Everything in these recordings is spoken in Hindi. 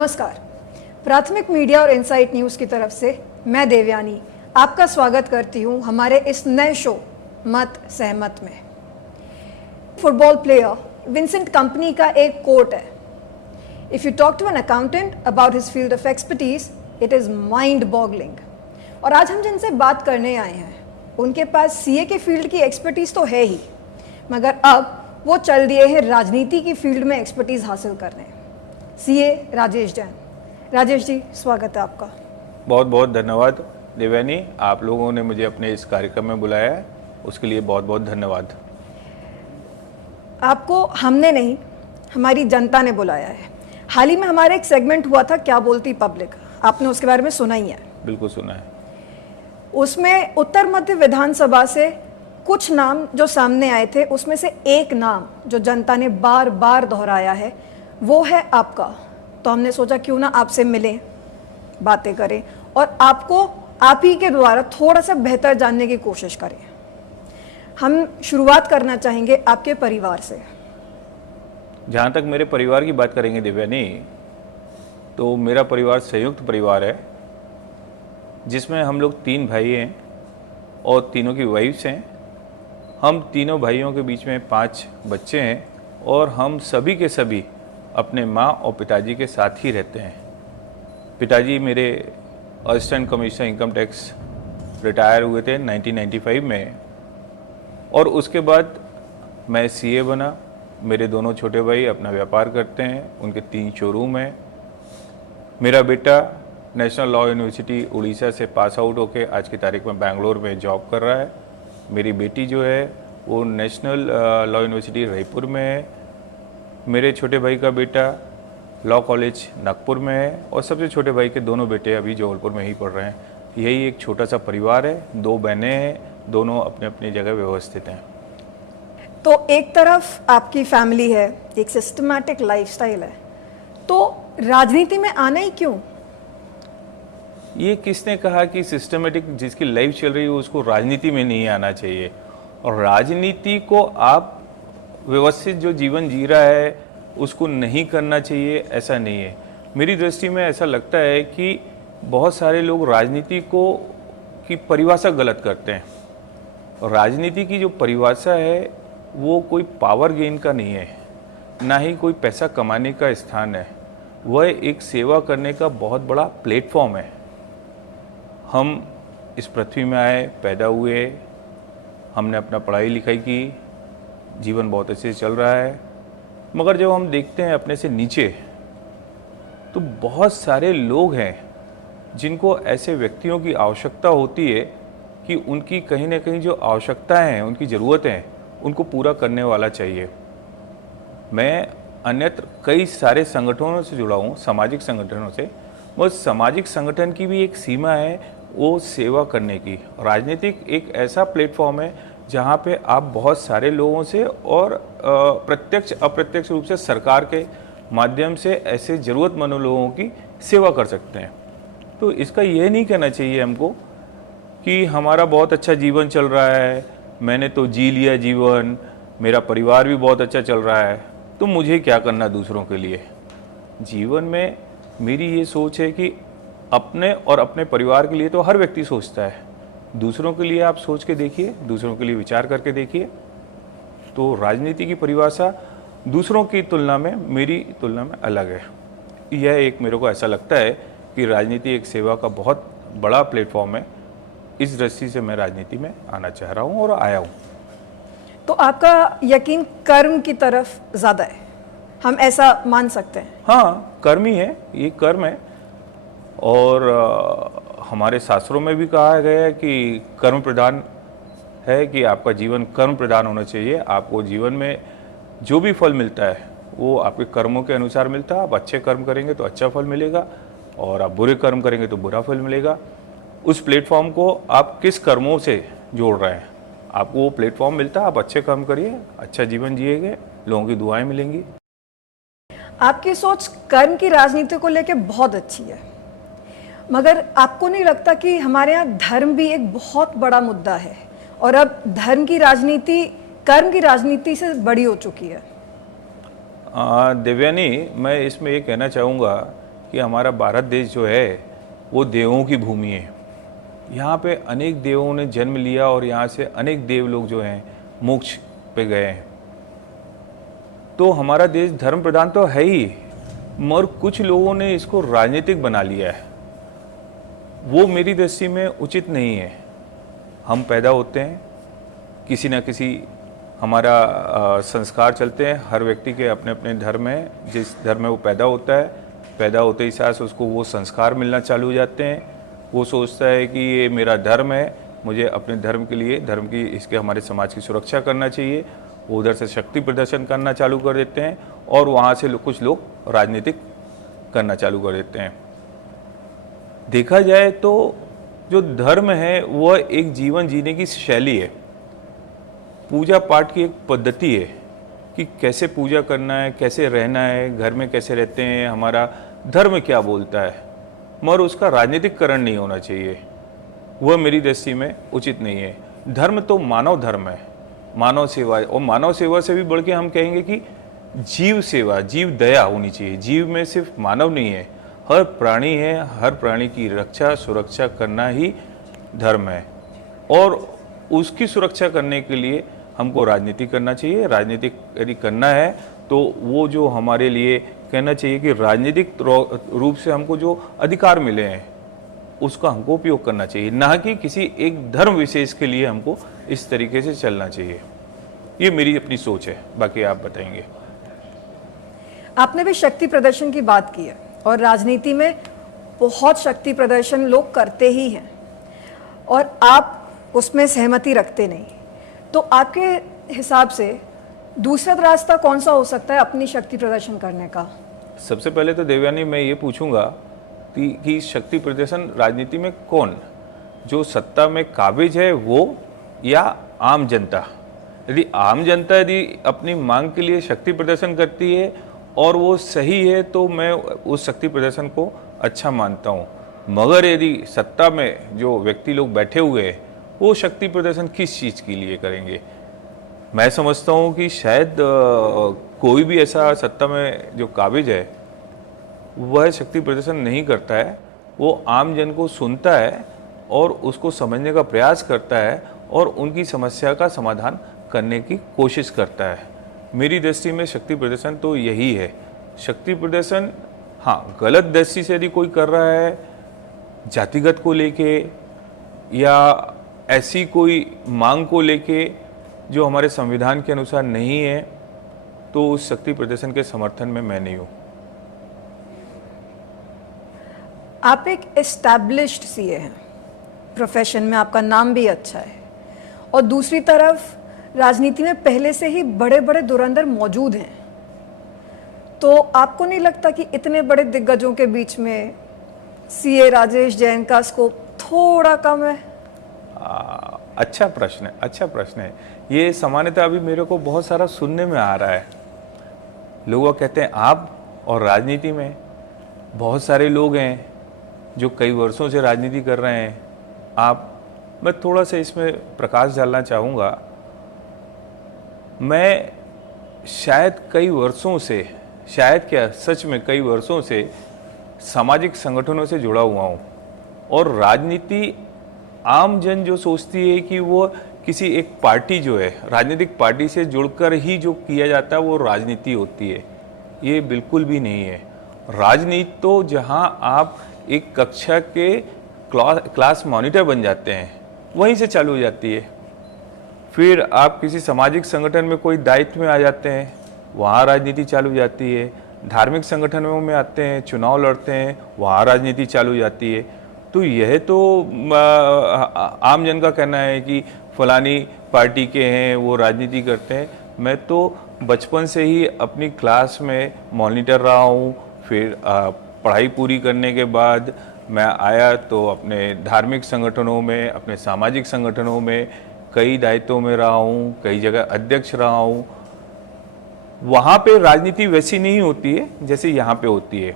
नमस्कार। प्राथमिक मीडिया और इनसाइट न्यूज की तरफ से मैं देवयानी आपका स्वागत करती हूं हमारे इस नए शो मत सहमत में। फुटबॉल प्लेयर विंसेंट कंपनी का एक कोट है, if you talk to an accountant about his field of expertise it is mind boggling. और आज हम जिनसे बात करने आए हैं उनके पास सीए के फील्ड की एक्सपर्टीज तो है ही, मगर अब वो चल दिए हैं राजनीति की फील्ड में एक्सपर्टीज हासिल करने। सीए राजेश जैन। राजेश जी, स्वागत है आपका। बहुत बहुत धन्यवाद देवयानी, आप लोगों ने मुझे अपने इस कार्यक्रम में बुलाया है, उसके लिए बहुत बहुत धन्यवाद। आपको हमने नहीं, हमारी जनता ने बुलाया है। हाल ही में हमारा एक सेगमेंट हुआ था क्या बोलती पब्लिक, आपने उसके बारे में सुना ही है। बिल्कुल सुना है। उसमें उत्तर मध्य विधानसभा से कुछ नाम जो सामने आए थे, उसमें से एक नाम जो जनता ने बार बार दोहराया है वो है आपका। तो हमने सोचा क्यों ना आपसे मिलें, बातें करें और आपको आप ही के द्वारा थोड़ा सा बेहतर जानने की कोशिश करें। हम शुरुआत करना चाहेंगे आपके परिवार से। जहाँ तक मेरे परिवार की बात करेंगे देवयानी, तो मेरा परिवार संयुक्त परिवार है जिसमें हम लोग 3 भाई हैं और तीनों की वाइफ्स हैं। हम तीनों भाइयों के बीच में 5 बच्चे हैं और हम सभी के सभी अपने माँ और पिताजी के साथ ही रहते हैं। पिताजी मेरे assistant commissioner income tax retire हुए थे 1995 में, और उसके बाद मैं सीए बना। मेरे दोनों छोटे भाई अपना व्यापार करते हैं, उनके 3 शोरूम हैं। मेरा बेटा नेशनल लॉ यूनिवर्सिटी उड़ीसा से पास आउट होके आज की तारीख में बैंगलोर में जॉब कर रहा है। मेरी बेटी जो है वो नेशनल लॉ यूनिवर्सिटी रायपुर में है। मेरे छोटे भाई का बेटा लॉ कॉलेज नागपुर में है और सबसे छोटे भाई के दोनों बेटे अभी जबलपुर में ही पढ़ रहे हैं। यही एक छोटा सा परिवार है, 2 बहनें हैं, दोनों अपने अपनी जगह व्यवस्थित हैं। तो एक तरफ आपकी फैमिली है, एक सिस्टमैटिक लाइफस्टाइल है, तो राजनीति में आना ही क्यों? ये किसने कहा कि सिस्टमेटिक जिसकी लाइफ चल रही है उसको राजनीति में नहीं आना चाहिए? और राजनीति को आप व्यवस्थित जो जीवन जी रहा है उसको नहीं करना चाहिए, ऐसा नहीं है। मेरी दृष्टि में ऐसा लगता है कि बहुत सारे लोग राजनीति को की परिभाषा गलत करते हैं। और राजनीति की जो परिभाषा है वो कोई पावर गेन का नहीं है, ना ही कोई पैसा कमाने का स्थान है। वह एक सेवा करने का बहुत बड़ा प्लेटफॉर्म है। हम इस पृथ्वी में आए, पैदा हुए, हमने अपना पढ़ाई लिखाई की, जीवन बहुत अच्छे से चल रहा है, मगर जब हम देखते हैं अपने से नीचे तो बहुत सारे लोग हैं जिनको ऐसे व्यक्तियों की आवश्यकता होती है कि उनकी कहीं ना कहीं जो आवश्यकताएं हैं, उनकी ज़रूरतें हैं, उनको पूरा करने वाला चाहिए। मैं अन्यत्र कई सारे संगठनों से जुड़ा हूँ, सामाजिक संगठनों से। वो सामाजिक संगठन की भी एक सीमा है वो सेवा करने की। राजनीतिक एक ऐसा प्लेटफॉर्म है जहाँ पे आप बहुत सारे लोगों से और प्रत्यक्ष अप्रत्यक्ष रूप से सरकार के माध्यम से ऐसे ज़रूरतमंद लोगों की सेवा कर सकते हैं। तो इसका यह नहीं कहना चाहिए हमको कि हमारा बहुत अच्छा जीवन चल रहा है, मैंने तो जी लिया जीवन, मेरा परिवार भी बहुत अच्छा चल रहा है, तो मुझे क्या करना दूसरों के लिए। जीवन में मेरी ये सोच है कि अपने और अपने परिवार के लिए तो हर व्यक्ति सोचता है, दूसरों के लिए आप सोच के देखिए, दूसरों के लिए विचार करके देखिए। तो राजनीति की परिभाषा दूसरों की तुलना में, मेरी तुलना में अलग है। यह एक मेरे को ऐसा लगता है कि राजनीति एक सेवा का बहुत बड़ा प्लेटफॉर्म है। इस दृष्टि से मैं राजनीति में आना चाह रहा हूँ और आया हूँ। तो आपका यकीन कर्म की तरफ ज़्यादा है, हम ऐसा मान सकते हैं? हाँ, कर्म ही है, ये कर्म है। और हमारे शास्त्रों में भी कहा गया है कि कर्म प्रधान है, कि आपका जीवन कर्म प्रधान होना चाहिए। आपको जीवन में जो भी फल मिलता है वो आपके कर्मों के अनुसार मिलता है। आप अच्छे कर्म करेंगे तो अच्छा फल मिलेगा और आप बुरे कर्म करेंगे तो बुरा फल मिलेगा। उस प्लेटफॉर्म को आप किस कर्मों से जोड़ रहे हैं, आपको वो प्लेटफॉर्म मिलता है। आप अच्छे कर्म करिए, अच्छा जीवन जिएंगे, लोगों की दुआएं मिलेंगी। आपकी सोच कर्म की राजनीति को लेकर बहुत अच्छी है, मगर आपको नहीं लगता कि हमारे यहाँ धर्म भी एक बहुत बड़ा मुद्दा है और अब धर्म की राजनीति कर्म की राजनीति से बड़ी हो चुकी है? देवयानी, मैं इसमें ये कहना चाहूँगा कि हमारा भारत देश जो है वो देवों की भूमि है। यहाँ पे अनेक देवों ने जन्म लिया और यहाँ से अनेक देव लोग जो हैं मोक्ष पे गए हैं। तो हमारा देश धर्म प्रधान तो है ही, मगर कुछ लोगों ने इसको राजनीतिक बना लिया है। वो मेरी दृष्टि में उचित नहीं है। हम पैदा होते हैं, किसी न किसी हमारा संस्कार चलते हैं। हर व्यक्ति के अपने अपने धर्म है, जिस धर्म में वो पैदा होता है, पैदा होते ही साथ उसको वो संस्कार मिलना चालू हो जाते हैं। वो सोचता है कि ये मेरा धर्म है, मुझे अपने धर्म के लिए, धर्म की, इसके हमारे समाज की सुरक्षा करना चाहिए। वो उधर से शक्ति प्रदर्शन करना चालू कर देते हैं और वहाँ से कुछ लोग राजनीतिक करना चालू कर देते हैं। देखा जाए तो जो धर्म है वह एक जीवन जीने की शैली है, पूजा पाठ की एक पद्धति है कि कैसे पूजा करना है, कैसे रहना है, घर में कैसे रहते हैं, हमारा धर्म क्या बोलता है, मगर उसका राजनीतिकरण नहीं होना चाहिए। वह मेरी दृष्टि में उचित नहीं है। धर्म तो मानव धर्म है, मानव सेवा, और मानव सेवा से भी बढ़ के हम कहेंगे कि जीव सेवा, जीव दया होनी चाहिए। जीव में सिर्फ मानव नहीं है, हर प्राणी है, हर प्राणी की रक्षा सुरक्षा करना ही धर्म है। और उसकी सुरक्षा करने के लिए हमको राजनीति करना चाहिए। राजनीति यदि करना है तो वो जो हमारे लिए कहना चाहिए कि राजनीतिक रूप से हमको जो अधिकार मिले हैं उसका हमको उपयोग करना चाहिए, ना कि किसी एक धर्म विशेष के लिए हमको इस तरीके से चलना चाहिए। ये मेरी अपनी सोच है, बाकी आप बताएंगे। आपने भी शक्ति प्रदर्शन की बात की है और राजनीति में बहुत शक्ति प्रदर्शन लोग करते ही हैं और आप उसमें सहमति रखते नहीं। तो आपके हिसाब से दूसरा रास्ता कौन सा हो सकता है अपनी शक्ति प्रदर्शन करने का? सबसे पहले तो देवयानी मैं ये पूछूंगा कि शक्ति प्रदर्शन राजनीति में कौन, जो सत्ता में काबिज है वो या आम जनता? यदि आम जनता यदि अपनी मांग के लिए शक्ति प्रदर्शन करती है और वो सही है तो मैं उस शक्ति प्रदर्शन को अच्छा मानता हूँ। मगर यदि सत्ता में जो व्यक्ति लोग बैठे हुए हैं वो शक्ति प्रदर्शन किस चीज़ के लिए करेंगे? मैं समझता हूँ कि शायद कोई भी ऐसा सत्ता में जो काबिज है वह शक्ति प्रदर्शन नहीं करता है। वो आम जन को सुनता है और उसको समझने का प्रयास करता है और उनकी समस्या का समाधान करने की कोशिश करता है। मेरी दृष्टि में शक्ति प्रदर्शन तो यही है। शक्ति प्रदर्शन हाँ, गलत दृष्टि से यदि कोई कर रहा है, जातिगत को लेके या ऐसी कोई मांग को लेके जो हमारे संविधान के अनुसार नहीं है, तो उस शक्ति प्रदर्शन के समर्थन में मैं नहीं हूँ। आप एक एस्टैब्लिश्ड सीए हैं, प्रोफेशन में आपका नाम भी अच्छा है, और दूसरी तरफ राजनीति में पहले से ही बड़े बड़े धुरंधर मौजूद हैं। तो आपको नहीं लगता कि इतने बड़े दिग्गजों के बीच में सीए राजेश जैन का स्कोप थोड़ा कम है? अच्छा प्रश्न है, अच्छा प्रश्न है। ये सामान्यतः अभी मेरे को बहुत सारा सुनने में आ रहा है। लोग कहते हैं आप, और राजनीति में बहुत सारे लोग हैं जो कई वर्षों से राजनीति कर रहे हैं। मैं थोड़ा सा इसमें प्रकाश डालना चाहूँगा। मैं शायद कई वर्षों से, शायद क्या सच में कई वर्षों से सामाजिक संगठनों से जुड़ा हुआ हूँ, और राजनीति आम जन जो सोचती है कि वो किसी एक पार्टी जो है, राजनीतिक पार्टी से जुड़कर ही जो किया जाता है वो राजनीति होती है, ये बिल्कुल भी नहीं है। राजनीति तो जहाँ आप एक कक्षा के क्लास मॉनिटर बन जाते हैं वहीं से चालू हो जाती है। फिर आप किसी सामाजिक संगठन में कोई दायित्व में आ जाते हैं, वहाँ राजनीति चालू हो जाती है। धार्मिक संगठनों में आते हैं, चुनाव लड़ते हैं, वहाँ राजनीति चालू हो जाती है। तो यह तो आम जन का कहना है कि फलानी पार्टी के हैं वो राजनीति करते हैं। मैं तो बचपन से ही अपनी क्लास में मॉनिटर रहा हूँ। फिर पढ़ाई पूरी करने के बाद मैं आया तो अपने धार्मिक संगठनों में, अपने सामाजिक संगठनों में कई दायित्वों में रहा हूँ, कई जगह अध्यक्ष रहा हूँ। वहाँ पे राजनीति वैसी नहीं होती है जैसे यहाँ पे होती है।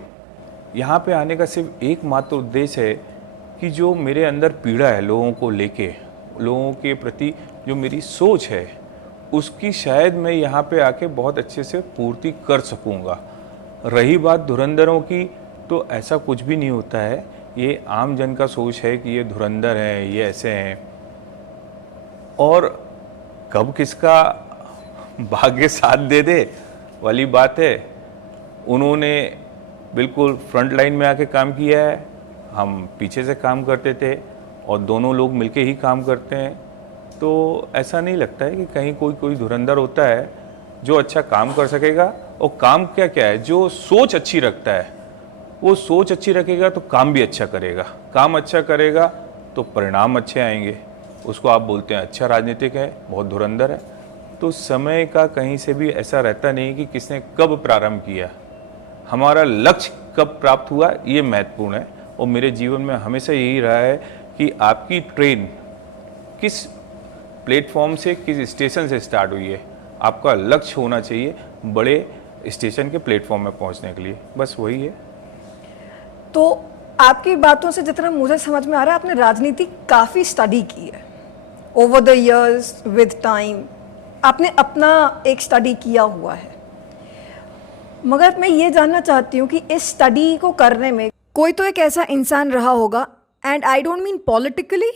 यहाँ पे आने का सिर्फ एकमात्र उद्देश्य है कि जो मेरे अंदर पीड़ा है लोगों को लेके, लोगों के प्रति जो मेरी सोच है, उसकी शायद मैं यहाँ पे आके बहुत अच्छे से पूर्ति कर सकूँगा। रही बात धुरंधरों की, तो ऐसा कुछ भी नहीं होता है। ये आम जन का सोच है कि ये धुरंधर हैं, ये ऐसे हैं, और कब किसका भाग्य साथ दे दे वाली बात है। उन्होंने बिल्कुल फ्रंट लाइन में आके काम किया है, हम पीछे से काम करते थे और दोनों लोग मिलके ही काम करते हैं। तो ऐसा नहीं लगता है कि कहीं कोई धुरंधर होता है जो अच्छा काम कर सकेगा। और काम क्या क्या है, जो सोच अच्छी रखता है वो सोच अच्छी रखेगा तो काम भी अच्छा करेगा, काम अच्छा करेगा तो परिणाम अच्छे आएंगे। उसको आप बोलते हैं अच्छा राजनीतिक है, बहुत धुरंधर है। तो समय का कहीं से भी ऐसा रहता नहीं कि किसने कब प्रारंभ किया, हमारा लक्ष्य कब प्राप्त हुआ, ये महत्वपूर्ण है। और मेरे जीवन में हमेशा यही रहा है कि आपकी ट्रेन किस प्लेटफॉर्म से, किस स्टेशन से स्टार्ट हुई है, आपका लक्ष्य होना चाहिए बड़े स्टेशन के प्लेटफॉर्म में पहुंचने के लिए, बस वही है। तो आपकी बातों से जितना मुझे समझ में आ रहा है, आपने राजनीति काफ़ी स्टडी की है over the years, with time आपने अपना एक स्टडी किया हुआ है। मगर मैं ये जानना चाहती हूँ कि इस स्टडी को करने में कोई तो एक ऐसा इंसान रहा होगा, and I don't mean politically,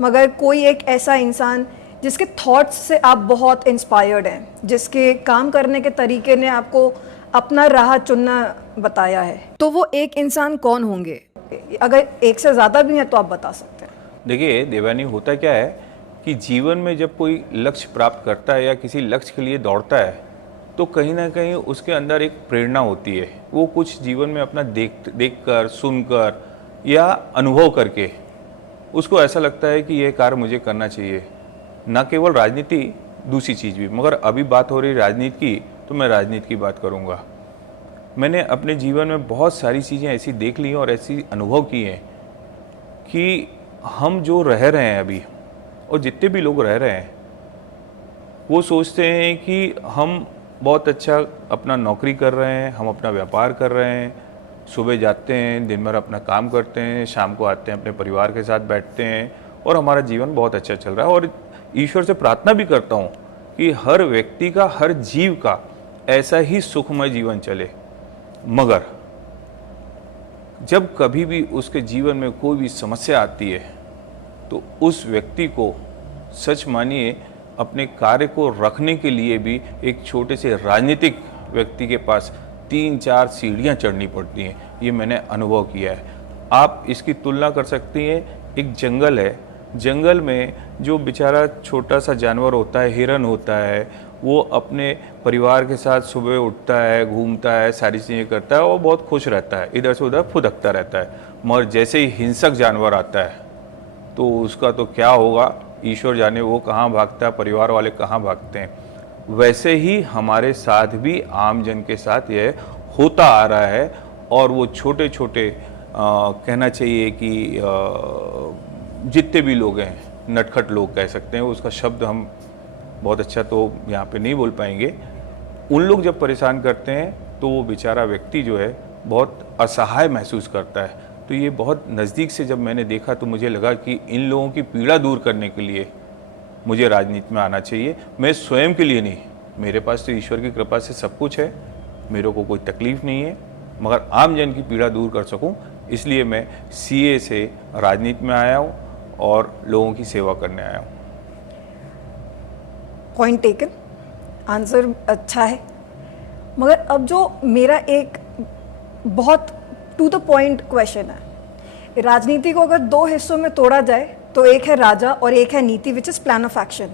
मगर कोई एक ऐसा इंसान जिसके थॉट्स से आप बहुत इंस्पायर्ड हैं, जिसके काम करने के तरीके ने आपको अपना राह चुनना बताया है। तो वो एक इंसान कौन होंगे? अगर एक से ज़्यादा भी हैं तो आप बता सकते हैं। देखिए देवानी, होता क्या है कि जीवन में जब कोई लक्ष्य प्राप्त करता है या किसी लक्ष्य के लिए दौड़ता है तो कहीं ना कहीं उसके अंदर एक प्रेरणा होती है। वो कुछ जीवन में अपना देख कर, सुनकर या अनुभव करके उसको ऐसा लगता है कि ये कार्य मुझे करना चाहिए। न केवल राजनीति, दूसरी चीज़ भी। मगर अभी बात हो रही राजनीति की, तो मैं राजनीति की बात करूँगा। मैंने अपने जीवन में बहुत सारी चीज़ें ऐसी देख ली और ऐसी अनुभव की हैं कि हम जो रह रहे हैं अभी, और जितने भी लोग रह रहे हैं, वो सोचते हैं कि हम बहुत अच्छा अपना नौकरी कर रहे हैं, हम अपना व्यापार कर रहे हैं, सुबह जाते हैं, दिन भर अपना काम करते हैं, शाम को आते हैं, अपने परिवार के साथ बैठते हैं और हमारा जीवन बहुत अच्छा चल रहा है। और ईश्वर से प्रार्थना भी करता हूँ कि हर व्यक्ति का, हर जीव का ऐसा ही सुखमय जीवन चले। मगर जब कभी भी उसके जीवन में कोई भी समस्या आती है तो उस व्यक्ति को, सच मानिए, अपने कार्य को रखने के लिए भी एक छोटे से राजनीतिक व्यक्ति के पास 3-4 सीढ़ियाँ चढ़नी पड़ती हैं। ये मैंने अनुभव किया है। आप इसकी तुलना कर सकती हैं, एक जंगल है, जंगल में जो बेचारा छोटा सा जानवर होता है, हिरन होता है, वो अपने परिवार के साथ सुबह उठता है, घूमता है, सारी चीज़ें करता है और बहुत खुश रहता है, इधर से उधर फुदकता रहता है। मगर जैसे ही हिंसक जानवर आता है तो उसका तो क्या होगा, ईश्वर जाने वो कहाँ भागता है, परिवार वाले कहाँ भागते हैं। वैसे ही हमारे साथ भी आम जन के साथ यह होता आ रहा है। और वो छोटे छोटे कहना चाहिए कि जितने भी लोग हैं, नटखट लोग कह सकते हैं, उसका शब्द हम बहुत अच्छा तो यहाँ पे नहीं बोल पाएंगे। उन लोग जब परेशान करते हैं तो वो बेचारा व्यक्ति जो है बहुत असहाय महसूस करता है। तो ये बहुत नज़दीक से जब मैंने देखा तो मुझे लगा कि इन लोगों की पीड़ा दूर करने के लिए मुझे राजनीति में आना चाहिए। मैं स्वयं के लिए नहीं, मेरे पास तो ईश्वर की कृपा से सब कुछ है, मेरे को कोई तकलीफ़ नहीं है, मगर आम जन की पीड़ा दूर कर सकूं, इसलिए मैं सीए से राजनीति में आया हूं और लोगों की सेवा करने आया हूं। पॉइंट टेकन, आंसर अच्छा है। मगर अब जो मेरा एक बहुत टू द पॉइंट क्वेश्चन है, राजनीति को अगर 2 हिस्सों में तोड़ा जाए तो एक है राजा और एक है नीति, which is plan of action.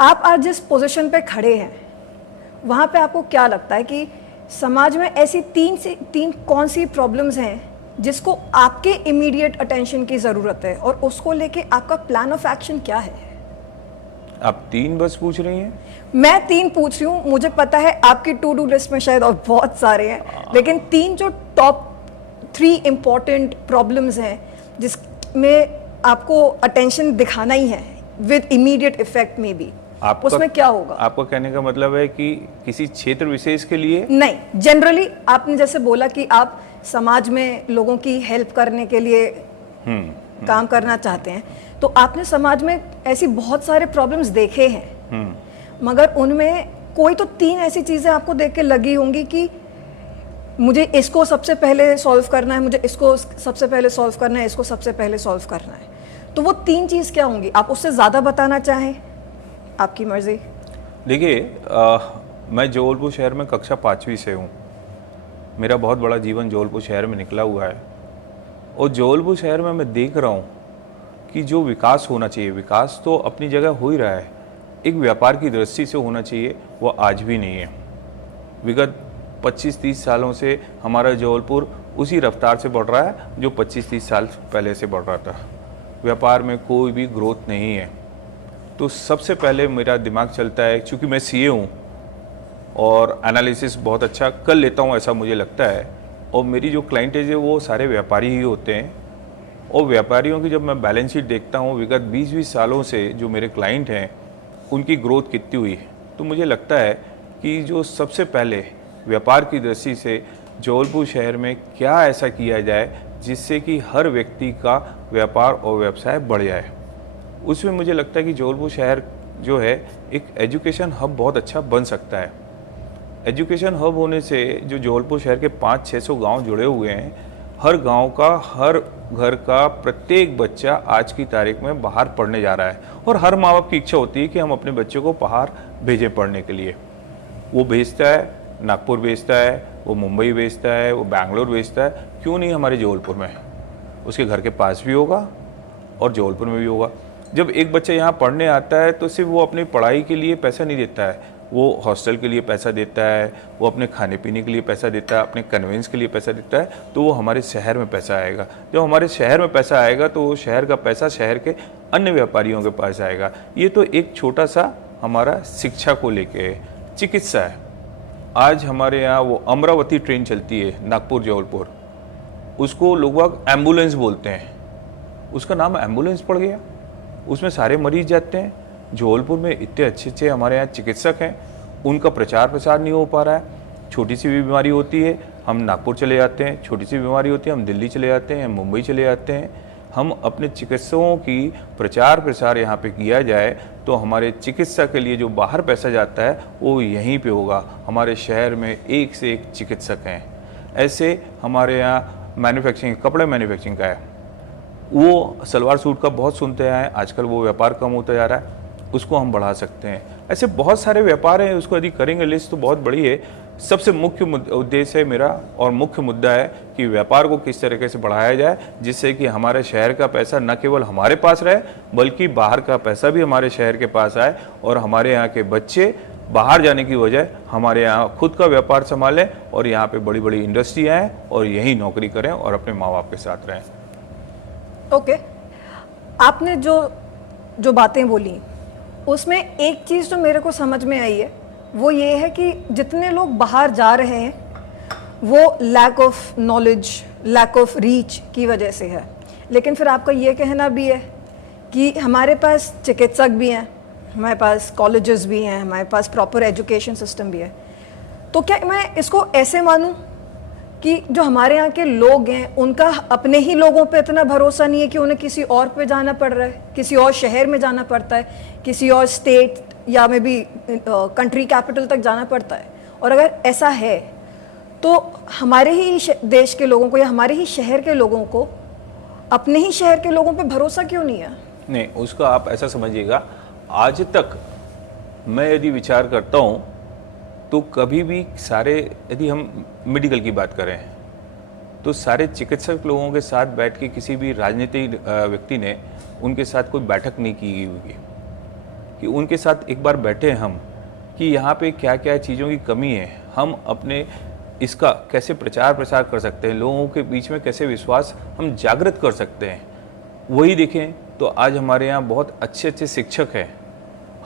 आप आज जिस पोजीशन पे खड़े हैं वहाँ पे आपको क्या लगता है कि समाज में ऐसी तीन कौन सी प्रॉब्लम्स हैं जिसको आपके इमीडिएट अटेंशन की ज़रूरत है, और उसको लेके आपका प्लान ऑफ एक्शन क्या है? आप 3 बस पूछ रही हैं? मैं 3 पूछ रही हूँ, मुझे पता है आपकी टू डू लिस्ट में शायद और बहुत सारे हैं, लेकिन 3 जो टॉप 3 इम्पॉर्टेंट प्रॉब्लम्स हैं जिसमें आपको अटेंशन दिखाना ही है विद इमीडिएट इफेक्ट में भी, उसमें क्या होगा? आपका कहने का मतलब है कि किसी क्षेत्र विशेष के लिए नहीं, जनरली आपने जैसे बोला कि आप समाज में लोगों की हेल्प करने के लिए काम करना चाहते हैं, तो आपने समाज में ऐसी बहुत सारे प्रॉब्लम्स देखे हैं, मगर उनमें कोई तो 3 ऐसी चीजें आपको देख के लगी होंगी कि मुझे इसको सबसे पहले सॉल्व करना है, मुझे इसको सबसे पहले सॉल्व करना है, इसको सबसे पहले सॉल्व करना है। तो वो 3 चीज़ क्या होंगी? आप उससे ज़्यादा बताना चाहें, आपकी मर्जी। देखिए, मैं जबलपुर शहर में कक्षा 5वीं से हूँ। मेरा बहुत बड़ा जीवन जबलपुर शहर में निकला हुआ है और जबलपुर शहर में मैं देख रहा हूँ कि जो विकास होना चाहिए, विकास तो अपनी जगह हो ही रहा है, एक व्यापार की दृष्टि से होना चाहिए, वो आज भी नहीं है। विगत 25-30 सालों से हमारा जबलपुर उसी रफ्तार से बढ़ रहा है जो 25-30 साल पहले से बढ़ रहा था। व्यापार में कोई भी ग्रोथ नहीं है। तो सबसे पहले मेरा दिमाग चलता है, क्योंकि मैं सीए हूँ और एनालिसिस बहुत अच्छा कर लेता हूँ ऐसा मुझे लगता है, और मेरी जो क्लाइंटेज है वो सारे व्यापारी ही होते हैं। और व्यापारियों की जब मैं बैलेंस शीट देखता हूँ विगत 20-20 सालों से जो मेरे क्लाइंट हैं उनकी ग्रोथ कितनी हुई है, तो मुझे लगता है कि जो सबसे पहले व्यापार की दृष्टि से जबलपुर शहर में क्या ऐसा किया जाए जिससे कि हर व्यक्ति का व्यापार और व्यवसाय बढ़ जाए। उसमें मुझे लगता है कि जबलपुर शहर जो है एक एजुकेशन हब बहुत अच्छा बन सकता है। एजुकेशन हब होने से जो जबलपुर शहर के 500-600 गांव जुड़े हुए हैं, हर गांव का, हर घर का प्रत्येक बच्चा आज की तारीख में बाहर पढ़ने जा रहा है और हर माँ बाप की इच्छा होती है कि हम अपने बच्चों को बाहर भेजें पढ़ने के लिए। वो भेजता है, नागपुर भेजता है, वो मुंबई भेजता है, वो बैंगलोर भेजता है, क्यों नहीं हमारे जबलपुर में? उसके घर के पास भी होगा और जबलपुर में भी होगा। जब एक बच्चा यहाँ पढ़ने आता है तो सिर्फ वो अपनी पढ़ाई के लिए पैसा नहीं देता है, वो हॉस्टल के लिए पैसा देता है, वो अपने खाने पीने के लिए पैसा देता है, अपने कन्वेंस के लिए पैसा देता है, तो वो हमारे शहर में पैसा आएगा। जब हमारे शहर में पैसा आएगा तो वो शहर का पैसा शहर के अन्य व्यापारियों के पास आएगा। ये तो एक छोटा सा हमारा शिक्षा को लेके चिकित्सा है। आज हमारे यहाँ वो अमरावती ट्रेन चलती है नागपुर जबलपुर, उसको लोग एम्बुलेंस बोलते हैं, उसका नाम एम्बुलेंस पड़ गया, उसमें सारे मरीज जाते हैं। जबलपुर में इतने अच्छे हमारे यहाँ चिकित्सक हैं, उनका प्रचार प्रसार नहीं हो पा रहा है। छोटी सी भी बीमारी होती है हम नागपुर चले जाते हैं, छोटी सी बीमारी होती है हम दिल्ली चले जाते हैं, मुंबई चले जाते हैं। हम अपने चिकित्सकों की प्रचार प्रसार यहाँ पे किया जाए तो हमारे चिकित्सा के लिए जो बाहर पैसा जाता है वो यहीं पे होगा। हमारे शहर में एक से एक चिकित्सक हैं। ऐसे हमारे यहाँ मैन्युफैक्चरिंग, कपड़े मैन्युफैक्चरिंग का है, वो सलवार सूट का बहुत सुनते हैं, आजकल वो व्यापार कम होता जा रहा है, उसको हम बढ़ा सकते हैं। ऐसे बहुत सारे व्यापार हैं, उसको यदि करेंगे लिस्ट तो बहुत बड़ी है। सबसे मुख्य उद्देश्य है मेरा और मुख्य मुद्दा है कि व्यापार को किस तरीके से बढ़ाया जाए जिससे कि हमारे शहर का पैसा न केवल हमारे पास रहे बल्कि बाहर का पैसा भी हमारे शहर के पास आए और हमारे यहाँ के बच्चे बाहर जाने की वजह हमारे यहाँ खुद का व्यापार संभालें और यहाँ पे बड़ी बड़ी इंडस्ट्री आएँ और यही नौकरी करें और अपने माँ बाप के साथ रहें। ओके, आपने जो बातें बोली उसमें एक चीज़ तो मेरे को समझ में आई है, वो ये है कि जितने लोग बाहर जा रहे हैं वो lack of knowledge, lack of reach की वजह से है। लेकिन फिर आपका ये कहना भी है कि हमारे पास चिकित्सक भी हैं, हमारे पास कॉलेजेस भी हैं, हमारे पास प्रॉपर एजुकेशन सिस्टम भी है। तो क्या मैं इसको ऐसे मानूं कि जो हमारे यहाँ के लोग हैं उनका अपने ही लोगों पे इतना भरोसा नहीं है कि उन्हें किसी और पे जाना पड़ रहा है, किसी और शहर में जाना पड़ता है, किसी और स्टेट या मे बी कंट्री कैपिटल तक जाना पड़ता है? और अगर ऐसा है तो हमारे ही देश के लोगों को या हमारे ही शहर के लोगों को अपने ही शहर के लोगों पे भरोसा क्यों नहीं है? नहीं, उसका आप ऐसा समझिएगा, आज तक मैं यदि विचार करता हूँ तो कभी भी सारे, यदि हम मेडिकल की बात करें तो सारे चिकित्सक लोगों के साथ बैठ के किसी भी राजनीतिक व्यक्ति ने उनके साथ कोई बैठक नहीं की होगी कि उनके साथ एक बार बैठे हम कि यहाँ पे क्या क्या चीज़ों की कमी है, हम अपने इसका कैसे प्रचार प्रसार कर सकते हैं, लोगों के बीच में कैसे विश्वास हम जागृत कर सकते हैं। वही देखें तो आज हमारे यहाँ बहुत अच्छे शिक्षक हैं,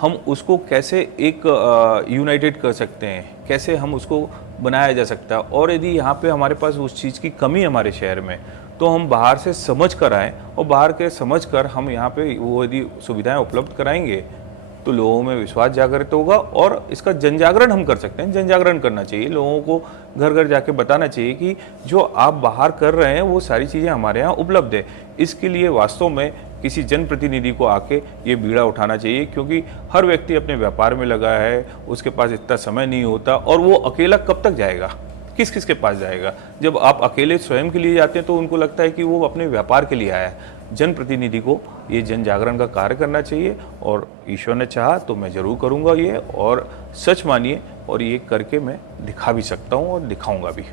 हम उसको कैसे एक यूनाइटेड कर सकते हैं, कैसे हम उसको बनाया जा सकता है। और यदि यहाँ पे हमारे पास उस चीज़ की कमी है हमारे शहर में तो हम बाहर से समझ कर आएँ और बाहर के समझ कर हम यहाँ पे वो यदि सुविधाएं उपलब्ध कराएंगे तो लोगों में विश्वास जागृत होगा और इसका जन जागरण हम कर सकते हैं। जन जागरण करना चाहिए, लोगों को घर घर जाके बताना चाहिए कि जो आप बाहर कर रहे हैं वो सारी चीज़ें हमारे यहाँ उपलब्ध है। इसके लिए वास्तव में किसी जनप्रतिनिधि को आके ये बीड़ा उठाना चाहिए, क्योंकि हर व्यक्ति अपने व्यापार में लगा है, उसके पास इतना समय नहीं होता और वो अकेला कब तक जाएगा। किस किस के पास जाएगा? जब आप अकेले स्वयं के लिए जाते हैं तो उनको लगता है कि वो अपने व्यापार के लिए आया है। जनप्रतिनिधि को ये जन जागरण का कार्य करना चाहिए और ईश्वर ने चाहा तो मैं ज़रूर करूँगा ये, और सच मानिए, और ये करके मैं दिखा भी सकता हूँ और दिखाऊँगा भी।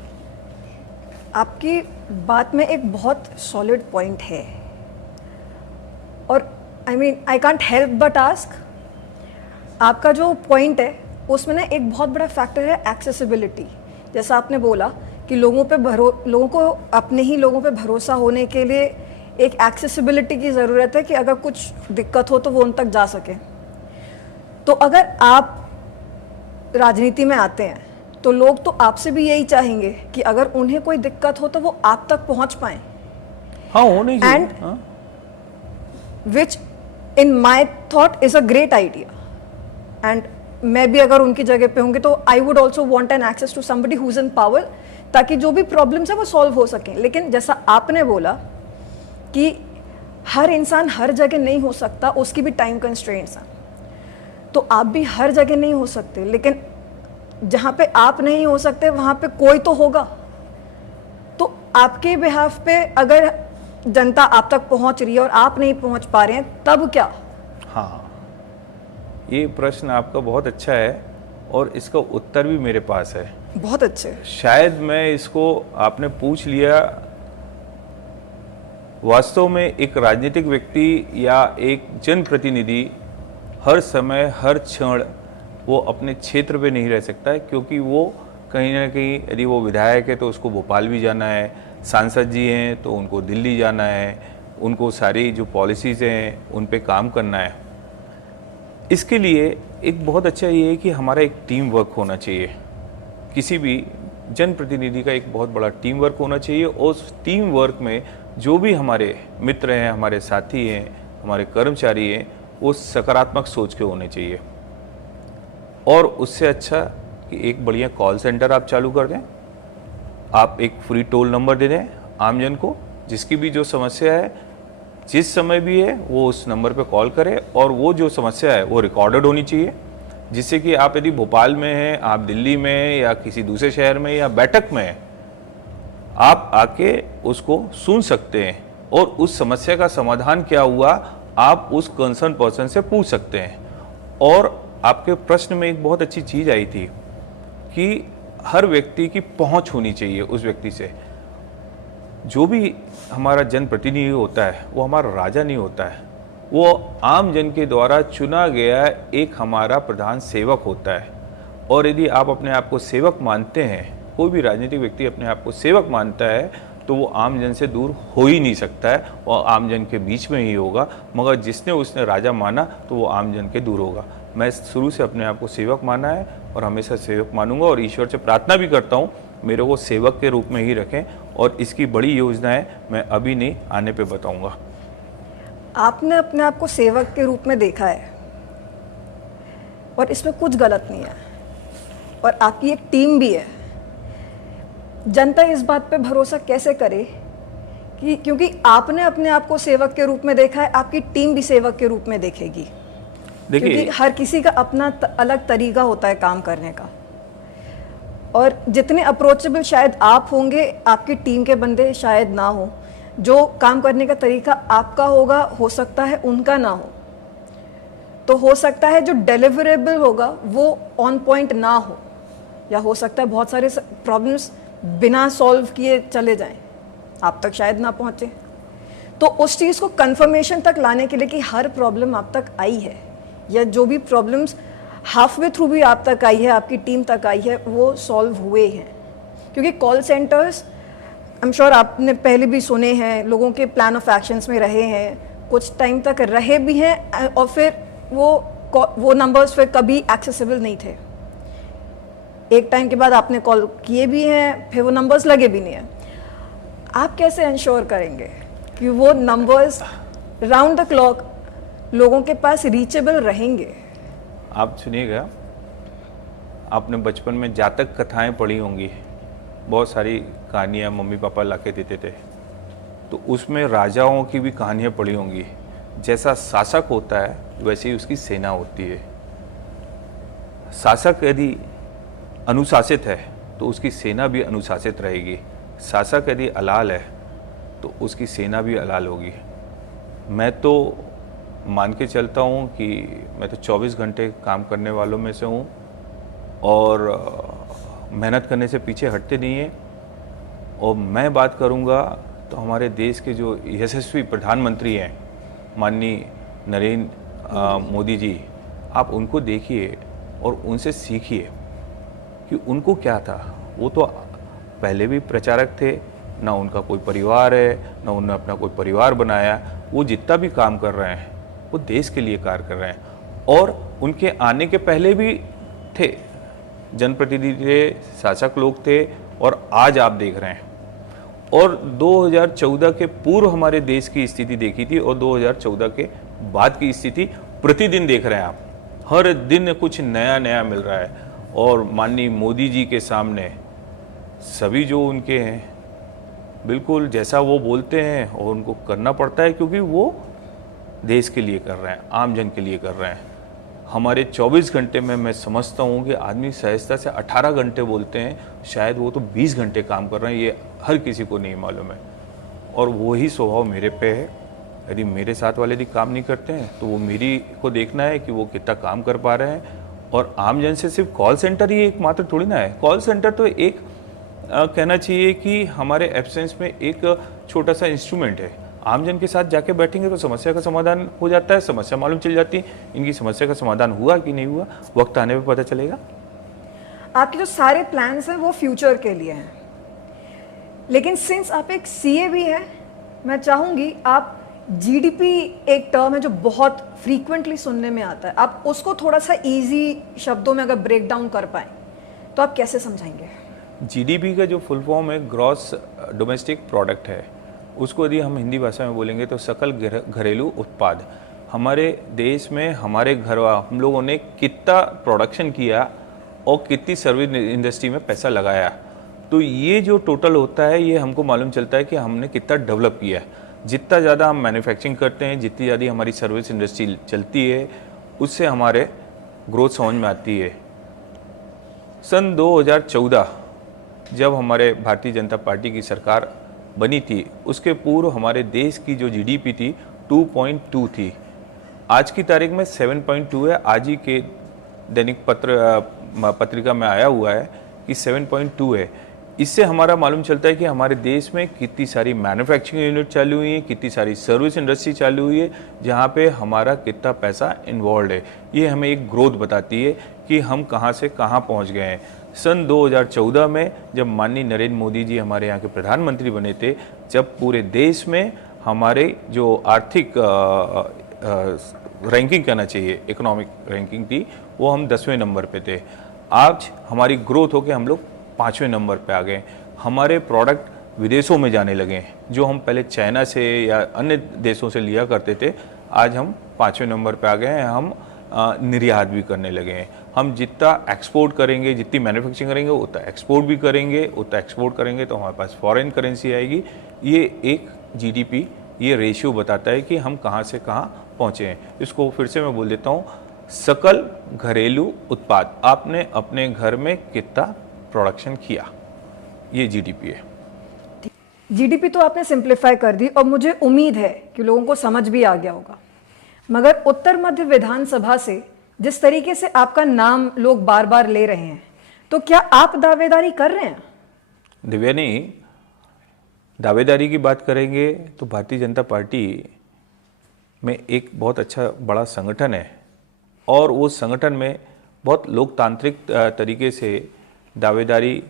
आपकी बात में एक बहुत सॉलिड पॉइंट है, और I can't help but ask, आपका जो पॉइंट है उसमें ना एक बहुत बड़ा फैक्टर है एक्सेसिबिलिटी। जैसा आपने बोला कि लोगों को अपने ही लोगों पे भरोसा होने के लिए एक एक्सेसिबिलिटी की ज़रूरत है कि अगर कुछ दिक्कत हो तो वो उन तक जा सके। तो अगर आप राजनीति में आते हैं तो लोग तो आपसे भी यही चाहेंगे कि अगर उन्हें कोई दिक्कत हो तो वो आप तक पहुंच पाएं। हाँ, होने चाहिए। And which in my thought is a great idea. And मैं भी अगर उनकी जगह पे होंगी तो I would also want an access to somebody who's in power, ताकि जो भी प्रॉब्लम्स है वो सॉल्व हो सकें। लेकिन जैसा आपने बोला कि हर इंसान हर जगह नहीं हो सकता, उसकी भी टाइम कंस्ट्रेंट्स हैं, तो आप भी हर जगह नहीं हो सकते, लेकिन जहाँ पे आप नहीं हो सकते वहाँ पे कोई तो होगा। तो आपके बिहाफ पे अगर जनता आप तक पहुँच रही है और आप नहीं पहुँच पा रहे हैं तब क्या? हाँ, ये प्रश्न आपका बहुत अच्छा है और इसका उत्तर भी मेरे पास है। बहुत अच्छे। शायद मैं इसको आपने पूछ लिया, वास्तव में एक राजनीतिक व्यक्ति या एक जनप्रतिनिधि हर समय हर क्षण वो अपने क्षेत्र पे नहीं रह सकता है, क्योंकि वो कहीं ना कहीं, यदि वो विधायक है तो उसको भोपाल भी जाना है, सांसद जी हैं तो उनको दिल्ली जाना है, उनको सारी जो पॉलिसीज़ हैं उन पे काम करना है। इसके लिए एक बहुत अच्छा ये है कि हमारा एक टीम वर्क होना चाहिए। किसी भी जनप्रतिनिधि का एक बहुत बड़ा टीम वर्क होना चाहिए, और उस टीम वर्क में जो भी हमारे मित्र हैं, हमारे साथी हैं, हमारे कर्मचारी हैं, वो सकारात्मक सोच के होने चाहिए। और उससे अच्छा कि एक बढ़िया कॉल सेंटर आप चालू कर दें, आप एक फ्री टोल नंबर दे दें आमजन को, जिसकी भी जो समस्या है जिस समय भी है वो उस नंबर पे कॉल करे, और वो जो समस्या है वो रिकॉर्डेड होनी चाहिए, जिससे कि आप यदि भोपाल में हैं, आप दिल्ली में हैं या किसी दूसरे शहर में या बैठक में हैं, आप आके उसको सुन सकते हैं और उस समस्या का समाधान क्या हुआ आप उस कंसर्न पर्सन से पूछ सकते हैं। और आपके प्रश्न में एक बहुत अच्छी चीज़ आई थी कि हर व्यक्ति की पहुंच होनी चाहिए उस व्यक्ति से। जो भी हमारा जनप्रतिनिधि होता है वो हमारा राजा नहीं होता है, वो आम जन के द्वारा चुना गया एक हमारा प्रधान सेवक होता है। और यदि आप अपने आप को सेवक मानते हैं, कोई भी राजनीतिक व्यक्ति अपने आप को सेवक मानता है, तो वो आम जन से दूर हो ही नहीं सकता है, वो आम जन के बीच में ही होगा। मगर जिसने उसने राजा माना तो वो आम जन के दूर होगा। मैं शुरू से अपने आप को सेवक माना है और हमेशा सेवक मानूंगा, और ईश्वर से प्रार्थना भी करता हूँ मेरे को सेवक के रूप में ही रखें, और इसकी बड़ी योजनाएं मैं अभी नहीं आने पे बताऊंगा। आपने अपने आप को सेवक के रूप में देखा है और इसमें कुछ गलत नहीं है, और आपकी एक टीम भी है। जनता इस बात पे भरोसा कैसे करे कि क्योंकि आपने अपने आप को सेवक के रूप में देखा है, आपकी टीम भी सेवक के रूप में देखेगी। क्योंकि हर किसी का अपना अलग तरीका होता है काम करने का, और जितने अप्रोचेबल शायद आप होंगे, आपकी टीम के बंदे शायद ना हो। जो काम करने का तरीका आपका होगा हो सकता है उनका ना हो, तो हो सकता है जो डिलीवरेबल होगा वो ऑन पॉइंट ना हो, या हो सकता है बहुत सारे प्रॉब्लम्स बिना सॉल्व किए चले जाएं, आप तक शायद ना पहुंचे। तो उस चीज़ को कंफर्मेशन तक लाने के लिए कि हर प्रॉब्लम आप तक आई है, या जो भी प्रॉब्लम्स हाफ वे थ्रू भी आप तक आई है, आपकी टीम तक आई है, वो सॉल्व हुए हैं। क्योंकि call centres I am sure आपने पहले भी सुने हैं, लोगों के प्लान ऑफ एक्शंस में रहे हैं, कुछ टाइम तक रहे भी हैं, और फिर वो नंबर्स फिर कभी एक्सेसिबल नहीं थे। एक टाइम के बाद आपने कॉल किए भी हैं, फिर वो नंबर्स लगे भी नहीं हैं। आप कैसे इंश्योर करेंगे कि वो नंबर्स राउंड द क्लॉक लोगों के पास रीचेबल रहेंगे? आप सुनिएगा, आपने बचपन में जातक कथाएं पढ़ी होंगी, बहुत सारी कहानियाँ मम्मी पापा ला के देते थे, तो उसमें राजाओं की भी कहानियाँ पढ़ी होंगी। जैसा शासक होता है वैसे ही उसकी सेना होती है। शासक यदि अनुशासित है तो उसकी सेना भी अनुशासित रहेगी। शासक यदि अलाल है तो उसकी सेना भी अलाल होगी। मैं तो मान के चलता हूँ कि मैं तो 24 घंटे काम करने वालों में से हूँ और मेहनत करने से पीछे हटते नहीं हैं। और मैं बात करूँगा तो हमारे देश के जो यशस्वी प्रधानमंत्री हैं माननीय नरेंद्र मोदी जी, आप उनको देखिए और उनसे सीखिए कि उनको क्या था। वो तो पहले भी प्रचारक थे, ना उनका कोई परिवार है, ना उन्होंने अपना कोई परिवार बनाया। वो जितना भी काम कर रहे हैं वो देश के लिए कार्य कर रहे हैं। और उनके आने के पहले भी थे, जनप्रतिनिधि थे, शासक लोग थे, और आज आप देख रहे हैं। और 2014 के पूर्व हमारे देश की स्थिति देखी थी और 2014 के बाद की स्थिति प्रतिदिन देख रहे हैं आप। हर दिन कुछ नया नया मिल रहा है। और माननीय मोदी जी के सामने सभी जो उनके हैं, बिल्कुल जैसा वो बोलते हैं और उनको करना पड़ता है, क्योंकि वो देश के लिए कर रहे हैं, आम जन के लिए कर रहे हैं। हमारे 24 घंटे में मैं समझता हूँ कि आदमी सहजता से 18 घंटे बोलते हैं, शायद वो तो 20 घंटे काम कर रहे हैं, ये हर किसी को नहीं मालूम है। और वही स्वभाव मेरे पे है। यदि मेरे साथ वाले यदि काम नहीं करते हैं तो वो मेरी को देखना है कि वो कितना काम कर पा रहे हैं। और आम जन से सिर्फ कॉल सेंटर ही एकमात्र थोड़ी ना है। कॉल सेंटर तो एक कहना चाहिए कि हमारे एब्सेंस में एक छोटा सा इंस्ट्रूमेंट है। आम जन के साथ जाके बैठेंगे तो समस्या का समाधान हो जाता है, समस्या मालूम चल जाती है। इनकी समस्या का समाधान हुआ कि नहीं हुआ, वक्त आने पे पता चलेगा। आपके जो सारे प्लान्स हैं वो फ्यूचर के लिए हैं, लेकिन सिंस आप एक सीए भी हैं, मैं चाहूँगी आप जीडीपी एक टर्म है जो बहुत फ्रीक्वेंटली सुनने में आता है, आप उसको थोड़ा सा इजी शब्दों में अगर ब्रेक डाउन कर पाएँ तो आप कैसे समझाएंगे? जीडीपी का जो फुल फॉर्म है ग्रॉस डोमेस्टिक प्रोडक्ट है। उसको यदि हम हिंदी भाषा में बोलेंगे तो सकल घरेलू उत्पाद। हमारे देश में हमारे घर हम लोगों ने कितना प्रोडक्शन किया और कितनी सर्विस इंडस्ट्री में पैसा लगाया, तो ये जो टोटल होता है ये हमको मालूम चलता है कि हमने कितना डेवलप किया है। जितना ज़्यादा हम मैन्युफैक्चरिंग करते हैं, जितनी ज़्यादा हमारी सर्विस इंडस्ट्री चलती है, उससे हमारे ग्रोथ समझ में आती है। सन 2014 जब हमारे भारतीय जनता पार्टी की सरकार बनी थी, उसके पूर्व हमारे देश की जो जीडीपी थी 2.2 थी। आज की तारीख में 7.2 है। आज ही के दैनिक पत्रिका में आया हुआ है कि 7.2 है। इससे हमारा मालूम चलता है कि हमारे देश में कितनी सारी मैन्युफैक्चरिंग यूनिट चालू हुई है, कितनी सारी सर्विस इंडस्ट्री चालू हुई है, जहाँ पे हमारा कितना पैसा इन्वॉल्व है। ये हमें एक ग्रोथ बताती है कि हम कहाँ से कहाँ पहुँच गए हैं। सन 2014 में जब माननीय नरेंद्र मोदी जी हमारे यहाँ के प्रधानमंत्री बने थे, जब पूरे देश में हमारे जो आर्थिक रैंकिंग करना चाहिए, इकोनॉमिक रैंकिंग थी, वो हम 10वें नंबर पे थे। आज हमारी ग्रोथ होकर हम लोग 5वें नंबर पे आ गए। हमारे प्रोडक्ट विदेशों में जाने लगे हैं, जो हम पहले चाइना से या अन्य देशों से लिया करते थे, आज हम 5वें नंबर पे आ गए हैं। हम निर्यात भी करने लगे हैं। हम जितना एक्सपोर्ट करेंगे, जितनी मैन्युफैक्चरिंग करेंगे, उतना एक्सपोर्ट भी करेंगे। उतना एक्सपोर्ट करेंगे तो हमारे पास फॉरेन करेंसी आएगी। ये एक जीडीपी, ये रेशियो बताता है कि हम कहाँ से कहाँ पहुँचे हैं। इसको फिर से मैं बोल देता हूँ, सकल घरेलू उत्पाद, आपने अपने घर में कितना प्रोडक्शन किया, ये जीडीपी है। जीडीपी तो आपने सिंप्लीफाई कर दी और मुझे उम्मीद है कि लोगों को समझ भी आ गया होगा, मगर उत्तर मध्य विधानसभा से जिस तरीके से आपका नाम लोग बार बार ले रहे हैं, तो क्या आप दावेदारी कर रहे हैं? दिव्यानी, दावेदारी की बात करेंगे तो भारतीय जनता पार्टी में एक बहुत अच्छा बड़ा संगठन है और वो संगठन में बहुत लोकतांत्रिक तरीके से दावेदारी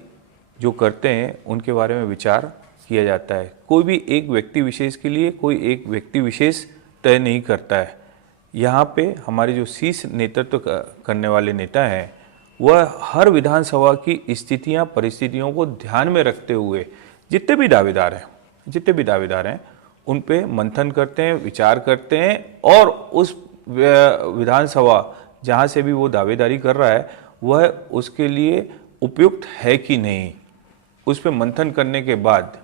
जो करते हैं उनके बारे में विचार किया जाता है। कोई भी एक व्यक्ति विशेष के लिए कोई एक व्यक्ति विशेष तय नहीं करता है। यहाँ पे हमारे जो शीर्ष नेतृत्व करने वाले नेता हैं, वह हर विधानसभा की स्थितियाँ परिस्थितियों को ध्यान में रखते हुए जितने भी दावेदार हैं उन पे मंथन करते हैं, विचार करते हैं और उस विधानसभा जहाँ से भी वो दावेदारी कर रहा है वह उसके लिए उपयुक्त है कि नहीं, उस पर मंथन करने के बाद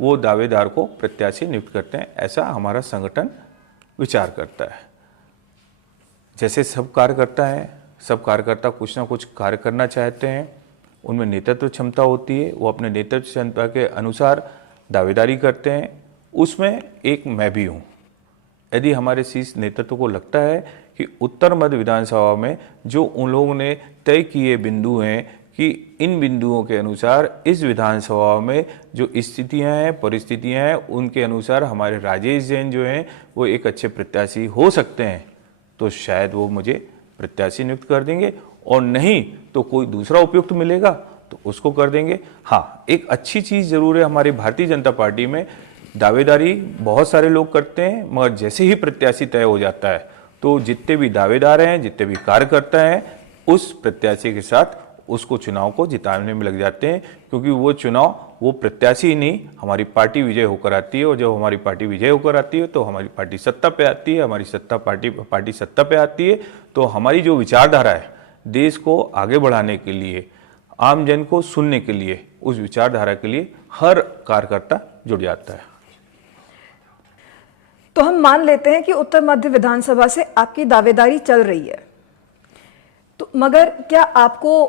वो दावेदार को प्रत्याशी नियुक्त करते हैं। ऐसा हमारा संगठन विचार करता है। जैसे सब कार्यकर्ता हैं, सब कार्यकर्ता कुछ ना कुछ कार्य करना चाहते हैं, उनमें नेतृत्व क्षमता होती है, वो अपने नेतृत्व क्षमता के अनुसार दावेदारी करते हैं। उसमें एक मैं भी हूँ। यदि हमारे शीर्ष नेतृत्व को लगता है कि उत्तर मध्य विधानसभा में जो उन लोगों ने तय किए बिंदु हैं कि इन बिंदुओं के अनुसार इस विधानसभा में जो स्थितियां हैं, परिस्थितियां हैं, उनके अनुसार हमारे राजेश जैन जो हैं वो एक अच्छे प्रत्याशी हो सकते हैं, तो शायद वो मुझे प्रत्याशी नियुक्त कर देंगे, और नहीं तो कोई दूसरा उपयुक्त मिलेगा तो उसको कर देंगे। हाँ, एक अच्छी चीज़ जरूर है हमारी भारतीय जनता पार्टी में, दावेदारी बहुत सारे लोग करते हैं, मगर जैसे ही प्रत्याशी तय हो जाता है तो जितने भी दावेदार हैं, जितने भी कार्यकर्ता हैं, उस प्रत्याशी के साथ उसको चुनाव को जिताने में लग जाते हैं, क्योंकि वो चुनाव वो प्रत्याशी नहीं, हमारी पार्टी विजय होकर आती है, और जब हमारी पार्टी विजय होकर आती है तो हमारी पार्टी सत्ता पे आती है, हमारी पार्टी सत्ता पे आती है, तो हमारी जो विचारधारा है देश को आगे बढ़ाने के लिए, आम जन को सुनने के लिए, उस विचारधारा के लिए हर कार्यकर्ता जुट जाता है। तो हम मान लेते हैं कि उत्तर मध्य विधानसभा से आपकी दावेदारी चल रही है, तो मगर क्या आपको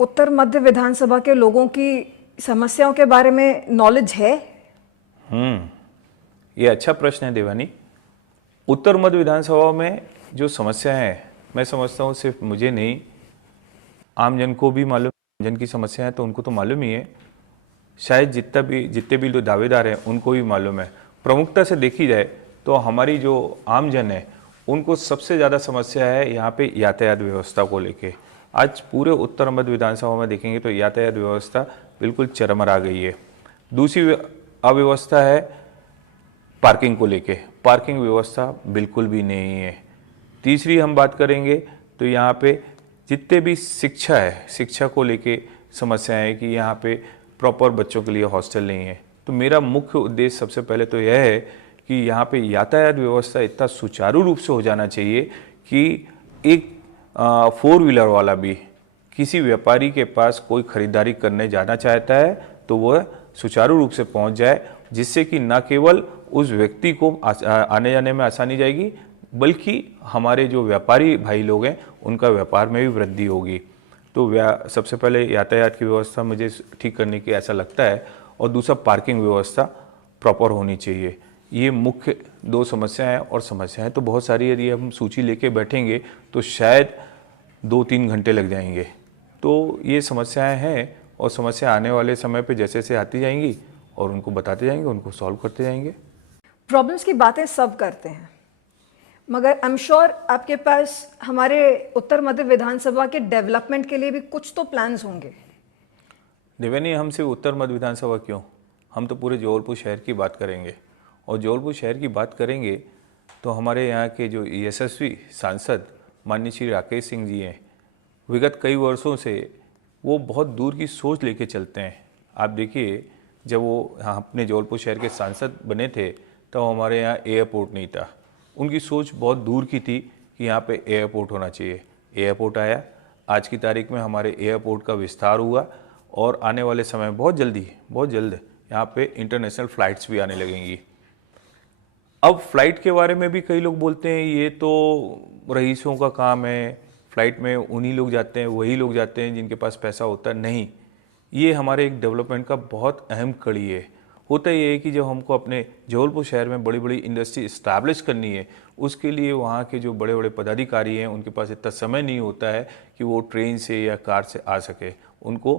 उत्तर मध्य विधानसभा के लोगों की समस्याओं के बारे में नॉलेज है? ये अच्छा प्रश्न है देवानी। उत्तर मध्य विधानसभा में जो समस्या है, मैं समझता हूँ सिर्फ मुझे नहीं, आम जन को भी मालूम, जन की समस्या है तो उनको तो मालूम ही है, शायद जितने भी लोग दावेदार हैं उनको भी मालूम है। प्रमुखता से देखी जाए तो हमारी जो आम जन है उनको सबसे ज़्यादा समस्या है यहाँ पे यातायात व्यवस्था को लेके। आज पूरे उत्तर मध्य विधानसभा में देखेंगे तो यातायात व्यवस्था बिल्कुल चरमरा गई है। दूसरी अव्यवस्था है पार्किंग को लेके, पार्किंग व्यवस्था बिल्कुल भी नहीं है। तीसरी हम बात करेंगे तो यहाँ पे जितने भी शिक्षा है, शिक्षा को लेके समस्या है कि यहाँ पे प्रॉपर बच्चों के लिए हॉस्टल नहीं है। तो मेरा मुख्य उद्देश्य सबसे पहले तो यह है कि यहाँ पे यातायात व्यवस्था इतना सुचारू रूप से हो जाना चाहिए कि एक 4 व्हीलर वाला भी किसी व्यापारी के पास कोई खरीदारी करने जाना चाहता है तो वह सुचारू रूप से पहुँच जाए, जिससे कि न केवल उस व्यक्ति को आने जाने में आसानी जाएगी, बल्कि हमारे जो व्यापारी भाई लोग हैं उनका व्यापार में भी वृद्धि होगी। तो सबसे पहले यातायात की व्यवस्था मुझे ठीक करने की ऐसा लगता है, और दूसरा पार्किंग व्यवस्था प्रॉपर होनी चाहिए। ये मुख्य 2 समस्याएं हैं, और समस्याएं तो बहुत सारी, यदि हम सूची लेके बैठेंगे तो शायद 2-3 घंटे लग जाएंगे। तो ये समस्याएं हैं, और समस्या आने वाले समय पे जैसे जैसे आती जाएंगी और उनको बताते जाएंगे, उनको सॉल्व करते जाएंगे। प्रॉब्लम्स की बातें सब करते हैं, मगर आई एम श्योर आपके पास हमारे उत्तर मध्य विधानसभा के डेवलपमेंट के लिए भी कुछ तो प्लान्स होंगे। देवेनी, हम सिर्फ उत्तर मध्य विधानसभा क्यों, हम तो पूरे जबलपुर शहर की बात करेंगे। और जबलपुर शहर की बात करेंगे तो हमारे यहाँ के जो यशस्वी सांसद माननीय श्री राकेश सिंह जी हैं, विगत कई वर्षों से वो बहुत दूर की सोच लेके चलते हैं। आप देखिए, जब वो अपने जबलपुर शहर के सांसद बने थे तो हमारे यहाँ एयरपोर्ट नहीं था। उनकी सोच बहुत दूर की थी कि यहाँ पे एयरपोर्ट होना चाहिए। एयरपोर्ट आया, आज की तारीख में हमारे एयरपोर्ट का विस्तार हुआ, और आने वाले समय बहुत जल्द यहाँ पे इंटरनेशनल फ़्लाइट्स भी आने लगेंगी। अब फ्लाइट के बारे में भी कई लोग बोलते हैं ये तो रईसों का काम है, फ्लाइट में उन्हीं लोग जाते हैं, वही लोग जाते हैं जिनके पास पैसा होता है। नहीं, ये हमारे एक डेवलपमेंट का बहुत अहम कड़ी है। होता ये है कि जब हमको अपने जबलपुर शहर में बड़ी बड़ी इंडस्ट्री इस्टेब्लिश करनी है, उसके लिए वहाँ के जो बड़े बड़े पदाधिकारी हैं उनके पास इतना समय नहीं होता है कि वो ट्रेन से या कार से आ सके, उनको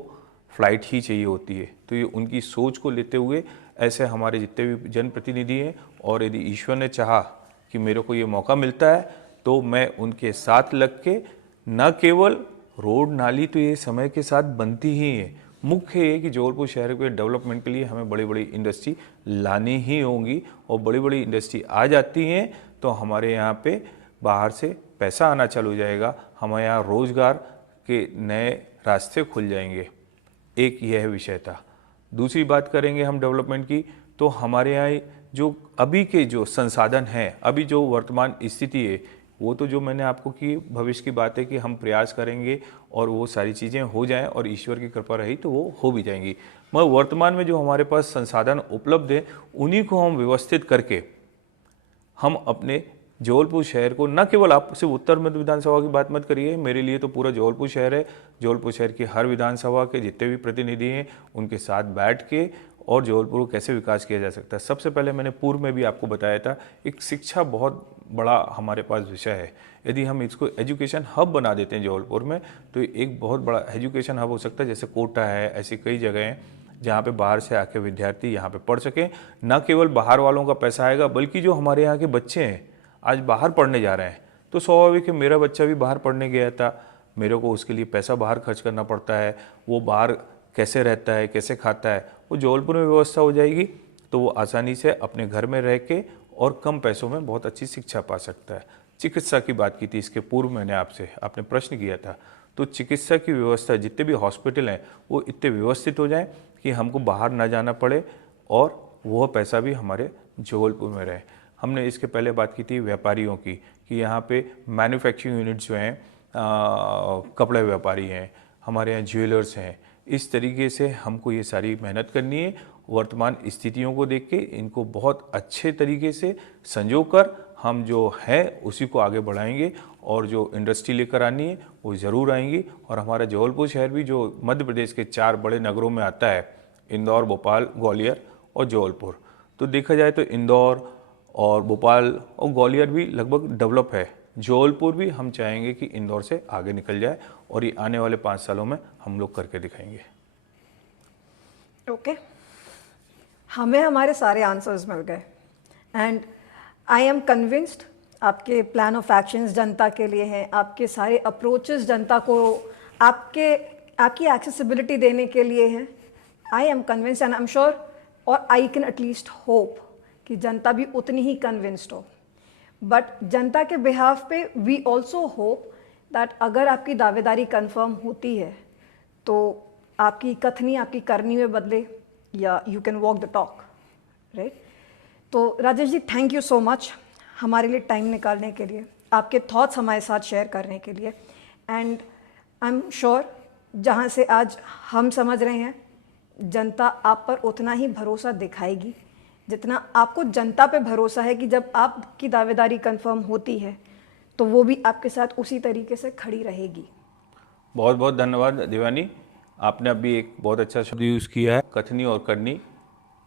फ़्लाइट ही चाहिए होती है। तो ये उनकी सोच को लेते हुए ऐसे हमारे जितने भी जनप्रतिनिधि हैं, और यदि ईश्वर ने चाहा कि मेरे को ये मौका मिलता है तो मैं उनके साथ लग के, न केवल रोड नाली तो ये समय के साथ बनती ही है, मुख्य ये कि जबलपुर शहर के डेवलपमेंट के लिए हमें बड़ी बड़ी इंडस्ट्री लानी ही होंगी, और बड़ी बड़ी इंडस्ट्री आ जाती हैं तो हमारे यहाँ पे बाहर से पैसा आना चालू हो जाएगा, हमारे यहाँ रोज़गार के नए रास्ते खुल जाएंगे। एक यह विषय था। दूसरी बात करेंगे हम डेवलपमेंट की, तो हमारे यहाँ जो अभी के जो संसाधन हैं, अभी जो वर्तमान स्थिति है, वो तो जो मैंने आपको की भविष्य की बात है कि हम प्रयास करेंगे और वो सारी चीज़ें हो जाएं, और ईश्वर की कृपा रही तो वो हो भी जाएंगी। मगर वर्तमान में जो हमारे पास संसाधन उपलब्ध है, उन्हीं को हम व्यवस्थित करके हम अपने जबलपुर शहर को, न केवल आप सिर्फ उत्तर मध्य विधानसभा की बात मत करिए, मेरे लिए तो पूरा जबलपुर शहर है। जबलपुर शहर की हर विधानसभा के जितने भी प्रतिनिधि हैं उनके साथ बैठ के और जबलपुर को कैसे विकास किया जा सकता है। सबसे पहले मैंने पूर्व में भी आपको बताया था, एक शिक्षा बहुत बड़ा हमारे पास विषय है। यदि हम इसको एजुकेशन हब बना देते हैं जबलपुर में, तो एक बहुत बड़ा एजुकेशन हब हो सकता है। जैसे कोटा है, ऐसी कई जगह हैं जहाँ पे बाहर से आके विद्यार्थी यहाँ पे पढ़ सकें। न केवल बाहर वालों का पैसा आएगा, बल्कि जो हमारे यहाँ के बच्चे हैं आज बाहर पढ़ने जा रहे हैं, तो स्वाभाविक है मेरा बच्चा भी बाहर पढ़ने गया था, मेरे को उसके लिए पैसा बाहर खर्च करना पड़ता है। वो बाहर कैसे रहता है, कैसे खाता है, वो जबलपुर में व्यवस्था हो जाएगी तो वो आसानी से अपने घर में रह के और कम पैसों में बहुत अच्छी शिक्षा पा सकता है। चिकित्सा की बात की थी इसके पूर्व मैंने आपसे, आपने प्रश्न किया था, तो चिकित्सा की व्यवस्था, जितने भी हॉस्पिटल हैं वो इतने व्यवस्थित हो जाएं कि हमको बाहर ना जाना पड़े और वह पैसा भी हमारे जबलपुर में रहे। हमने इसके पहले बात की थी व्यापारियों की, कि यहाँ पे मैन्युफैक्चरिंग यूनिट्स जो हैं, कपड़े व्यापारी हैं, हमारे यहाँ ज्वेलर्स हैं, इस तरीके से हमको ये सारी मेहनत करनी है। वर्तमान स्थितियों को देख के इनको बहुत अच्छे तरीके से संजो कर हम जो है उसी को आगे बढ़ाएंगे और जो इंडस्ट्री लेकर आनी है वो ज़रूर आएंगी। और हमारा जबलपुर शहर भी जो मध्य प्रदेश के 4 बड़े नगरों में आता है, इंदौर, भोपाल, ग्वालियर और जबलपुर, तो देखा जाए तो इंदौर और भोपाल और ग्वालियर भी लगभग डेवलप है। जबलपुर भी हम चाहेंगे कि इंदौर से आगे निकल जाए और ये आने वाले 5 सालों में हम लोग करके दिखाएंगे। ओके, हमें हमारे सारे आंसर्स मिल गए एंड आई एम कन्विंस्ड आपके प्लान ऑफ एक्शंस जनता के लिए हैं, आपके सारे अप्रोचेस जनता को आपकी एक्सेसिबिलिटी देने के लिए हैं। I am convinced and I am sure, और आई कैन एटलीस्ट होप कि जनता भी उतनी ही कन्विंस्ड हो। बट जनता के बिहाफ पे वी ऑल्सो होप दैट अगर आपकी दावेदारी कंफर्म होती है तो आपकी कथनी आपकी करनी में बदले, या you can walk the talk, right. तो Rajesh ji, thank you so much हमारे लिए टाइम निकालने के लिए, आपके थॉट्स हमारे साथ शेयर करने के लिए। एंड आई एम श्योर जहाँ से आज हम समझ रहे हैं, जनता आप पर उतना ही भरोसा दिखाएगी जितना आपको जनता पे भरोसा है कि जब आपकी दावेदारी कंफर्म होती है तो वो भी आपके साथ उसी तरीके से खड़ी रहेगी। बहुत बहुत धन्यवाद देवानी, आपने अभी एक बहुत अच्छा शब्द यूज़ किया है, कथनी और करनी।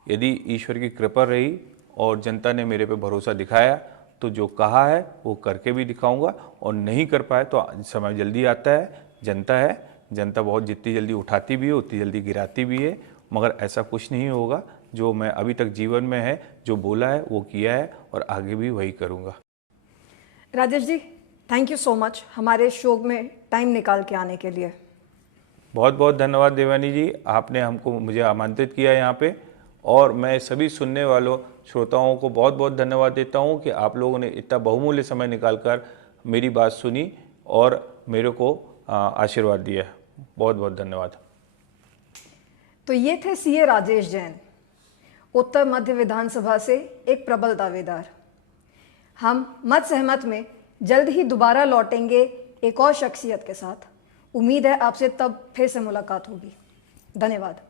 यदि ईश्वर की कृपा रही और जनता ने मेरे पे भरोसा दिखाया तो जो कहा है वो करके भी दिखाऊंगा, और नहीं कर पाए तो समय जल्दी आता है। जनता बहुत जितनी जल्दी उठाती भी है उतनी जल्दी गिराती भी है, मगर ऐसा कुछ नहीं होगा। जो मैं अभी तक जीवन में है, जो बोला है वो किया है और आगे भी वही करूँगा। Rajesh ji, thank you so much हमारे शो में टाइम निकाल के आने के लिए। बहुत बहुत धन्यवाद देवानी जी, आपने मुझे आमंत्रित किया यहाँ पे, और मैं सभी सुनने वालों श्रोताओं को बहुत बहुत धन्यवाद देता हूँ कि आप लोगों ने इतना बहुमूल्य समय निकालकर मेरी बात सुनी और मेरे को आशीर्वाद दिया। बहुत बहुत धन्यवाद। तो ये थे सीए राजेश जैन, उत्तर मध्य विधानसभा से एक प्रबल दावेदार। हम मत सहमत में जल्द ही दोबारा लौटेंगे एक और शख्सियत के साथ। उम्मीद है आपसे तब फिर से मुलाकात होगी। धन्यवाद।